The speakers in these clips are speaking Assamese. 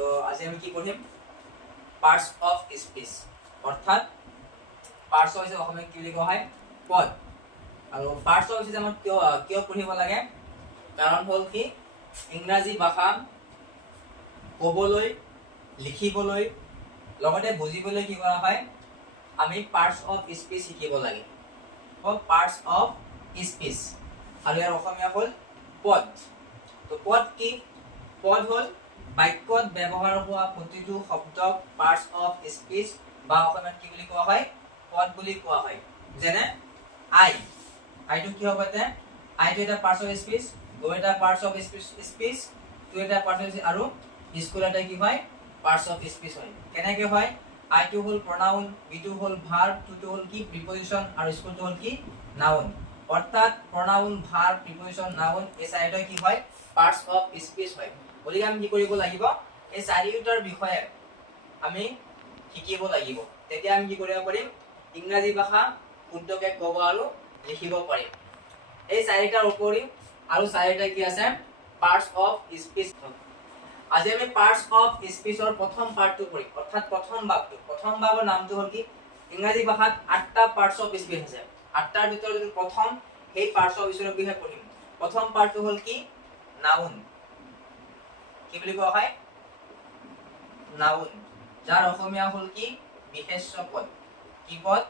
তো আজি আমি কি পঢ়িম পাৰ্টস অফ স্পিচ অৰ্থাৎ পাৰ্টস হৈছে অসমীয়াত কি বুলি কোৱা হয় পদ আৰু পাৰ্টস অফ স্পিচ আমাৰ কিয় পঢ়িব লাগে কাৰণ হ'ল কি ইংৰাজী ভাষা ক'বলৈ লিখিবলৈ লগতে বুজিবলৈ কি কৰা হয় আমি পাৰ্টস অফ স্পিচ শিকিব লাগে পাৰ্টস অফ স্পিচ আৰু ইয়াৰ অসমীয়া হ'ল পদ তো পদ কি পদ হ'ল বাক্যত ব্যৱহাৰ হোৱা প্ৰতিটো শব্দক পাৰ্টস অফ স্পিচ বা অসমীয়াত কি বুলি কোৱা হয় পদ বুলি কোৱা হয় যেনে আইটো কি হ'ব তে আইটো এটা পার্টস অফ স্পিচ গো এটা পার্টস অফ স্পিচ টু এটা পার্টস অফ আৰু স্কুল এটা কি হয় পাৰ্টস অফ স্পিচ হয় কেনেকৈ হয় আইটো হ'ল প্ৰনাউন বিটো হ'ল ভাৰ্ব টুটো হ'ল কি প্ৰিপজিশন আৰু স্কুলটো হ'ল কি নাউন অৰ্থাৎ প্ৰনাউন ভাৰ্ব প্ৰিপজিশন নাউন এই চাৰিটা কি হয় পাৰ্টস অফ স্পিচ হয় গতিকে আমি কি কৰিব লাগিব এই চাৰিটাৰ বিষয়ে আমি শিকিব লাগিব তেতিয়া আমি কি কৰিব পাৰিম ইংৰাজী ভাষা শুদ্ধকে ক'ব আৰু লিখিব পাৰিম এই চাৰিটাৰ উপৰি আৰু চাৰিটা কি আছে পাৰ্টস অফ স্পিচ আজি আমি পাৰ্টস অফ স্পিচৰ প্ৰথম পাৰ্টটো কৰিম অৰ্থাৎ প্ৰথম ভাগৰ নামটো হ'ল কি ইংৰাজী ভাষাত 8টা পাৰ্টস অফ স্পিচ আছে 8টাৰ ভিতৰত প্ৰথম সেই পাৰ্টস অফ স্পিচৰ বিষয়ে পঢ়িম প্ৰথম পাৰ্টটো হ'ল কি নাউন কি বুলি কোৱা হয় নাউন যাৰ অসমীয়া হ'ল কি বিশেষ্য পদ কি পদ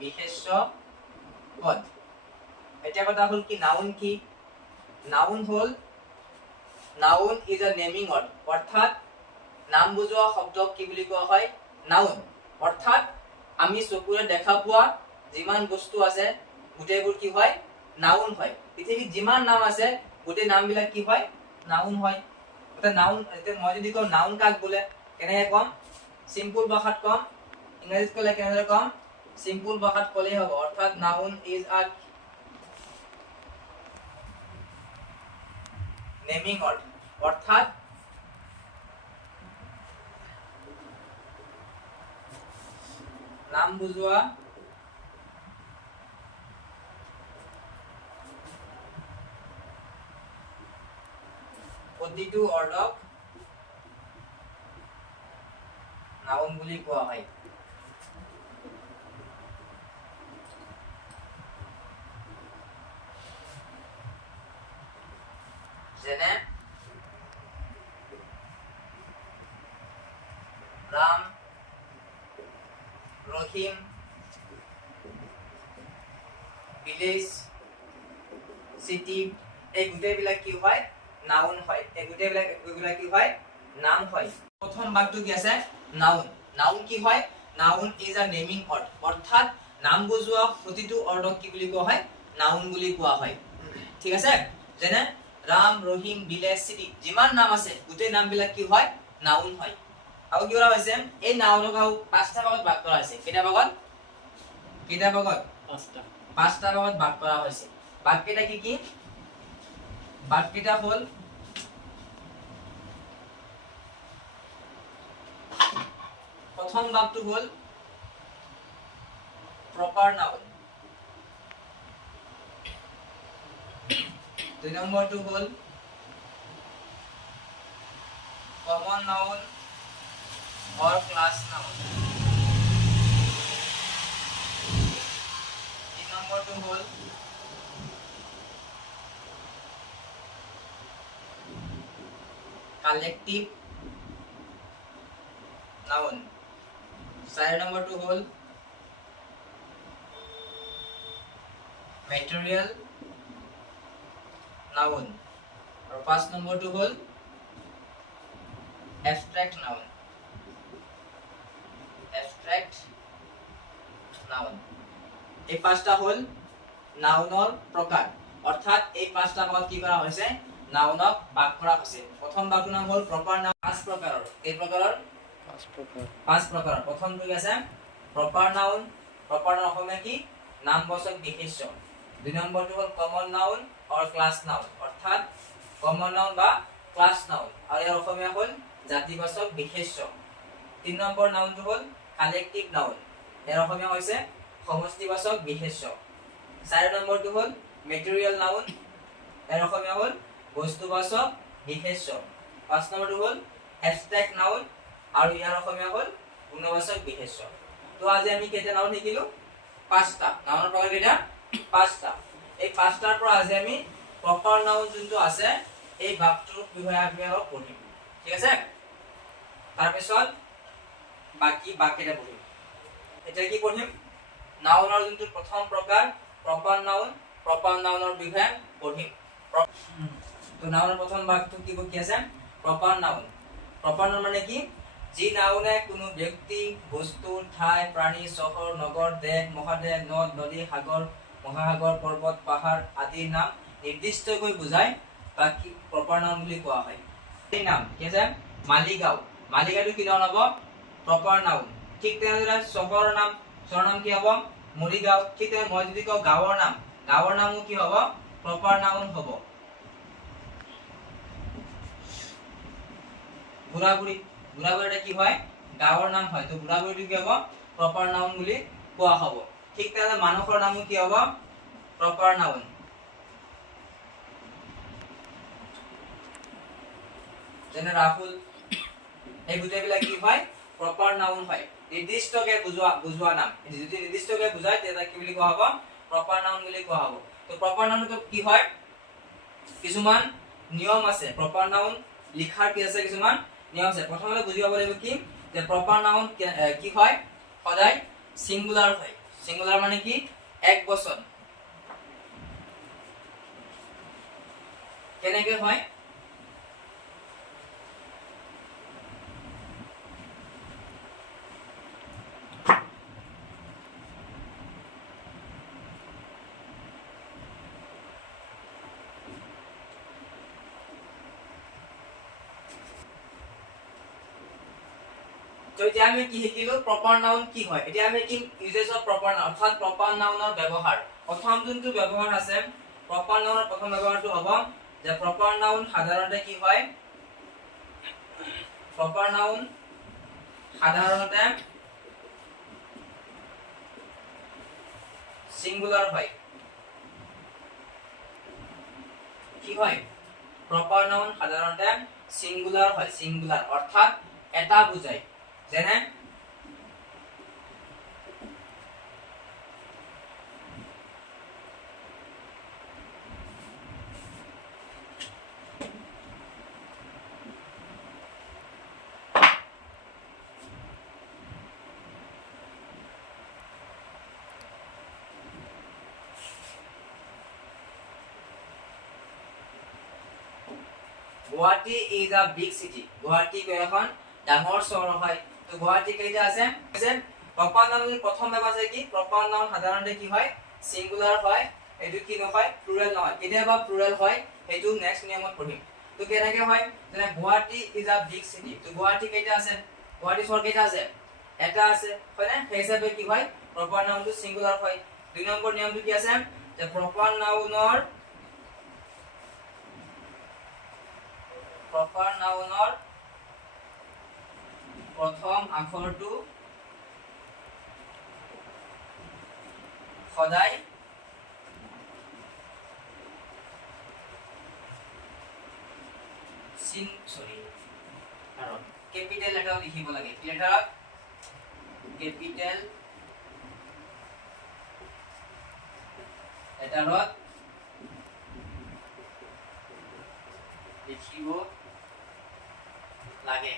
বিশেষ্য পদ এতিয়া কথা হ'ল কি নাউন হ'ল noun is a naming word অর্থাৎ নাম বুজোৱা শব্দক কি বুলি কোৱা হয় নাউন অৰ্থাৎ আমি চকুৰে দেখা পোৱা যিমান বস্তু আছে গোটেইবোৰ কি হয় নাউন হয় পৃথিৱীত যিমান নাম আছে গোটেই নামবিলাক কি হয় নাউন হয় এটা নাউন মই যদি কওঁ নাউন কাক বোলে কেনেকৈ কম সিম্পল ভাষাত কম ইংৰাজীত ক'লে কেনেদৰে কম সিম্পল ভাষাত ক'লেই হ'ব অৰ্থাৎ noun is a naming word অৰ্থাৎ নাম বুজোৱা প্ৰতিটো অৰ্ডক নাউন বুলি কোৱা হয় যেনে রাম রহিম ভিলেজ সিটি এই গোটেইবিলাক কি হয় নাউন হয় এই গোটেইবিলাক কি হয় নাম হয় প্ৰথম ভাগটো কি আছে নাউন কি হয় noun is a naming word অর্থাৎ নাম বুজোৱা প্ৰতিটো অৰ্ডক কি বুলি কোৱা হয় নাউন বুলি কোৱা হয় ঠিক আছে যেনে রাম রহিম ভিলেজ সিটি যিমান নাম আছে গোটেই নামবিলাক কি হয় নাউন হয় আৰু কি কৰা হৈছে এই নাউনক আৰু পাঁচটা ভাগত ভাগ কৰা হৈছে কেইটা ভাগত পাঁচটা ভাগত ভাগ কৰা হৈছে ভাগকেইটা কি ভাগকেইটা হ'ল প্ৰথম ভাগটো হ'ল প্ৰপাৰ নাউন দুই নম্বৰটো হ'ল common noun or class noun তিন নম্বৰটো হ'ল কালেক্টিভ নাউন চাৰি নম্বৰটো হ'ল মেটেৰিয়েল নাউন আৰু পাঁচ নম্বৰটো হ'ল abstract noun এই পাঁচটা হ'ল নাউনৰ প্ৰকাৰ অৰ্থাৎ এই পাঁচটা ভাগত কি কৰা হৈছে নাউনক ভাগ কৰা হৈছে প্ৰথম ভাগটোৰ নাম হ'ল প্ৰপাৰ নাউন পাঁচ প্ৰকাৰৰ এই প্ৰকাৰৰ পাঁচ প্ৰকাৰৰ প্ৰথমটো আছে প্ৰপাৰ নাউন অসমীয়া কি নামবাচক বিশেষ্য দুই নম্বৰটো হ'ল কমন নাউন অৰ ক্লাছ নাউন অৰ্থাৎ কমন নাউন বা ক্লাছ নাউন আৰু ইয়াৰ অসমীয়া হ'ল জাতিবাচক বিশেষ্য তিন নম্বৰ নাউনটো হ'ল কালেক্টিভ নাউন ইয়াৰ অসমীয়া হৈছে সমষ্টিবাচক বিশেষ্য চাৰি নম্বৰটো হ'ল মেটেৰিয়েল নাউন ইয়াৰ অসমীয়া হ'ল বস্তুবাচক বিশেষ্য 5 নম্বৰটো হ'ল এবষ্ট্ৰেক্ট নাউন আৰু ইয়াৰ অসমীয়া হ'ল গুণবাচক বিশেষ্য। তো আজি আমি কেইটা নাউন শিকিলো? 5টা। নাউনৰ প্ৰকাৰ কেইটা? 5টা। এই 5টাৰ পৰা আজি আমি প্ৰপাৰ নাউন যোনটো আছে এই ভাগটোৰ বিষয়ে আমি অলপ পঢ়িম। ঠিক আছে? তাৰপিছত বাকি বাকিটা পঢ়িম। এতিয়া কি পঢ়িম? নাউনৰ যোনটো প্ৰথম প্ৰকাৰ প্ৰপাৰ নাউনৰ বিষয়ে পঢ়িম। তো নাউনৰ প্ৰথম ভাগটো কি আছে? Proper noun. প্ৰপাৰ নাউন মানে কি? যি নাউনে কোনো ব্যক্তি, বস্তু, ঠাই, প্ৰাণী, চহৰ, নগৰ, দেশ, মহাদেশ, নদ, নদী, সাগৰ, মহাসাগৰ, পৰ্বত, পাহাৰ আদিৰ নাম নিৰ্দিষ্টকৈ বুজায় তাক কি প্ৰপাৰ নাউন বুলি কোৱা হয়। এই নাম কি আছে? মালিগাঁও। মালিগাঁওটো কি নাউন হ'ব? Proper noun. ঠিক তেনেদৰে চহৰৰ নাম কি হ'ব? মৰিগাঁও। ঠিক তেনেদৰে মই যদি কওঁ গাঁৱৰ নামো কি হ'ব? প্ৰপাৰ নাউন হ'ব। বুঢ়াবুঢ়ীটা কি হয়? গাঁৱৰ নাম হয়। তো বুঢ়াবুঢ়ীটো কি হ'ব? প্ৰপাৰ নাউন বুলি কোৱা হ'ব। ঠিক তেনেদৰে মানুহৰ নামো কি হ'ব? Proper noun. যেনে ৰাহুল, এই গোটেইবিলাক কি হয়? প্ৰপাৰ নাউন হয়। নিৰ্দিষ্টকে বুজোৱা নাম। যদি নিৰ্দিষ্টকে বুজায় তেতিয়া কি বুলি কোৱা হ'ব? প্ৰপাৰ নাউন বুলি কোৱা হ'ব। তো প্ৰপাৰ নাউনটো কি হয়? কিছুমান নিয়ম আছে। প্ৰপাৰ নাউন লিখাৰ কি আছে? কিছুমান নিয়ম আছে। প্ৰথমতে বুজি পাব লাগিব কি যে প্ৰপাৰ নাউন কি হয়? সদায় সিঙ্গুলাৰ হয়। সিঙ্গুলাৰ মানে কি? এক বচন। কেনেকৈ হয়? তো এতিয়া আমি কি শিকিলো? প্ৰপাৰ নাউন কি হয়? এতিয়া আমি কি ইউজেস অফ প্ৰপাৰ নাউন অৰ্থাৎ প্ৰপাৰ নাউনৰ ব্যৱহাৰ। প্ৰথম যোনটো ব্যৱহাৰ আছে প্ৰপাৰ নাউনৰ প্ৰথম ব্যৱহাৰটো হ'ব যে প্ৰপাৰ নাউন সাধাৰণতে কি হয়? প্ৰপাৰ নাউন সাধাৰণতে সিঙ্গুলাৰ হয়। কি হয়? প্ৰপাৰ নাউন সাধাৰণতে সিঙ্গুলাৰ হয়। সিঙ্গুলাৰ অৰ্থাৎ এটা বুজায়। যেনে গুৱাহাটী ইজ আ বিগ সিটি। গুৱাহাটী এখন ডাঙৰ চহৰ হয়। তো গুৱাহাটী কেইটা আছে? প্ৰপাৰ নাউনৰ প্ৰথম ব্যৱহাৰ আছে কি? প্ৰপাৰ নাউন সাধাৰণতে কি হয়? সিঙ্গুলাৰ হয়। এটো কি নহয়? প্লুৰেল নহয়। কেতিয়াবা প্লুৰেল হয়, হেতু নেক্সট নিয়মত পঢ়িম। তো কেনেকৈ হয়? যেনে গুৱাহাটী ইজ আ বিগ সিটি। তো গুৱাহাটী কেইটা আছে? গুৱাহাটী চহৰ কেইটা আছে? এটা আছে, হয়নে? সেই হিচাপে কি হয়? প্ৰপাৰ নাউনটো সিঙ্গুলাৰ হয়। দুই নম্বৰ নিয়মটো কি আছে? যে প্ৰপাৰ নাউনৰ প্ৰথম আখৰটো সদায় কেপিটেল লেটাৰত লিখিব লাগে। লেটাৰত কেপিটেল লেটাৰত লিখিব লাগে।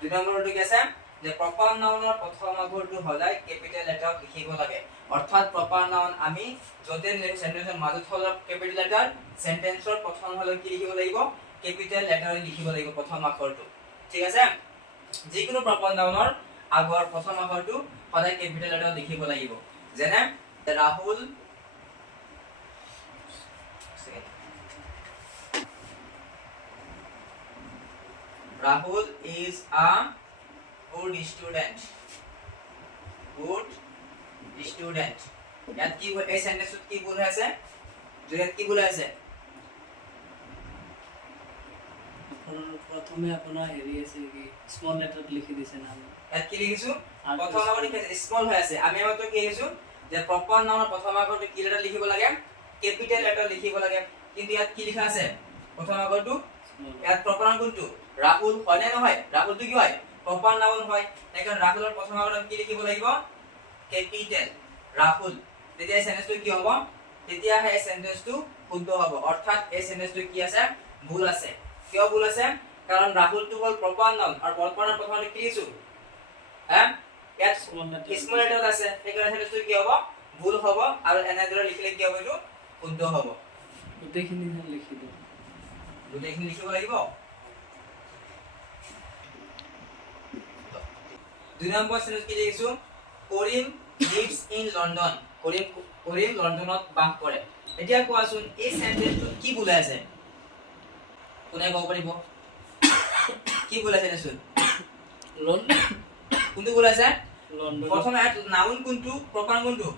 দুই নম্বৰটো কি আছে? যে প্ৰপাৰ নাউনৰ প্ৰথম আখৰটো সদায় কেপিটেল লেটাৰত লিখিব লাগে। অৰ্থাৎ প্ৰপাৰ নাউন আমি যতে সেন্টেন্সৰ মাজত হলে কেপিটেল লেটাৰ, সেন্টেন্সৰ প্ৰথম হলে কি লিখিব লাগিব? কেপিটেল লেটাৰত লিখিব লাগিব প্ৰথম আখৰটো। ঠিক আছে? যিকোনো প্ৰপাৰ নাউনৰ আগৰ প্ৰথম আখৰটো সদায় কেপিটেল লেটাৰত লিখিব লাগিব। যেনে Rahul Rahul is a good student. Good student. ইয়াত কি এই সেন্টেন্সত কি ভুল আছে? ইয়াত কি ভুল আছে? প্ৰথমে আপোনাৰ হেৰি আছে কি স্মল লেটাৰত লিখি দিছে না? ইয়াত কি লিখিছো? প্ৰথম আখৰটো কি স্মল হৈ আছে। আমি আমাতো কি লিখিছো যে প্ৰপাৰ নাউনৰ প্ৰথম আখৰটো কি লেটাৰ লিখিব লাগে? কেপিটেল লেটাৰ লিখিব লাগে। কিন্তু ইয়াত কি লিখা আছে? প্ৰথম আখৰটো ইয়াত প্ৰপাৰ নাউন কোনটো ৰাহুল হয় নে নহয় ৰাহুলটো কি হয় প্ৰপাৰ নাউন হয় সেইকাৰণে ৰাহুলৰ প্ৰথম আগত আমি কি লিখিব লাগিব কেপিটেল ৰাহুল তেতিয়া সেন্টেন্সটো কি হ'ব তেতিয়া এই সেন্টেন্সটো শুদ্ধ হ'ব অৰ্থাৎ এই সেন্টেন্সটো কি আছে ভুল আছে কিয় ভুল আছে কাৰণ ৰাহুলটো হ'ল প্ৰপাৰ নাউন আৰু প্ৰপাৰ নাউন প্ৰথমতে কি লিখিছো ইয়াত স্মল লেটাৰ আছে সেইকাৰণে সেন্টেন্সটো কি হ'ব ভুল হ'ব আৰু এনেদৰে লিখিলে কি হ'ব এইটো শুদ্ধ হ'ব গোটেইখিনি লিখি দিওঁ গোটেইখিনি লিখিব লাগিব 2 নম্বৰ সেন্টেন্স কি লিখিছো কৰিম লিভছ ইন লণ্ডন কৰিম লণ্ডনত বাস কৰে এতিয়া কোৱাচোন এই সেন্টেন্সটো কি বুজাইছে কোনে ক'ব পাৰিব কি বুজাইছে দেচোন লণ্ডন কোনটো বুজাইছে লণ্ডন প্ৰথমে নাউন কোনটো প্ৰপাৰ কোনটো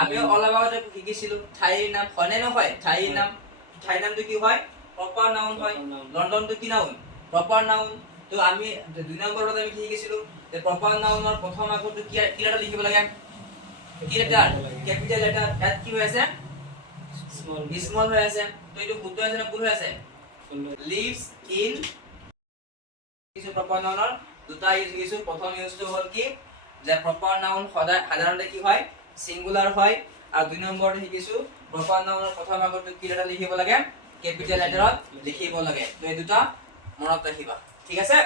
আমি অলপ আগতে শিকিছিলো ঠাইৰ নাম হয়নে নহয় ঠাইৰ নামটো কি হয় প্ৰপাৰ নাউন হয় লণ্ডনটো কি নাউন প্ৰপাৰ নাউন তো আমি 2 নম্বৰত আমি কি শিকিছিলো যে প্ৰপাৰ নাউনৰ প্ৰথম আগৰটো কি লেটাৰ লিখিব লাগে কি লেটাৰ ক্যাপিটাল লেটাৰ ইয়াত কি হৈ আছে স্মল হৈ আছে তো এইটো শুদ্ধ আছে না ভুল হৈ আছে লিভছ ইন কিছু প্ৰপাৰ নাউনৰ দুটা ইউজ কিছু প্ৰথম ইউজটো হ'ল কি যে প্ৰপাৰ নাউন সদায় সাধাৰণতে কি হয় সিঙ্গুলাৰ হয় আৰ 2 নম্বৰতে শিকিছো প্ৰপাৰ নাউনৰ প্ৰথম আগৰটো কি লেটাৰ লিখিব লাগে ক্যাপিটাল লেটাৰত লিখিব লাগে তো এই দুটা মনত ৰাখিবা ঠিক আছে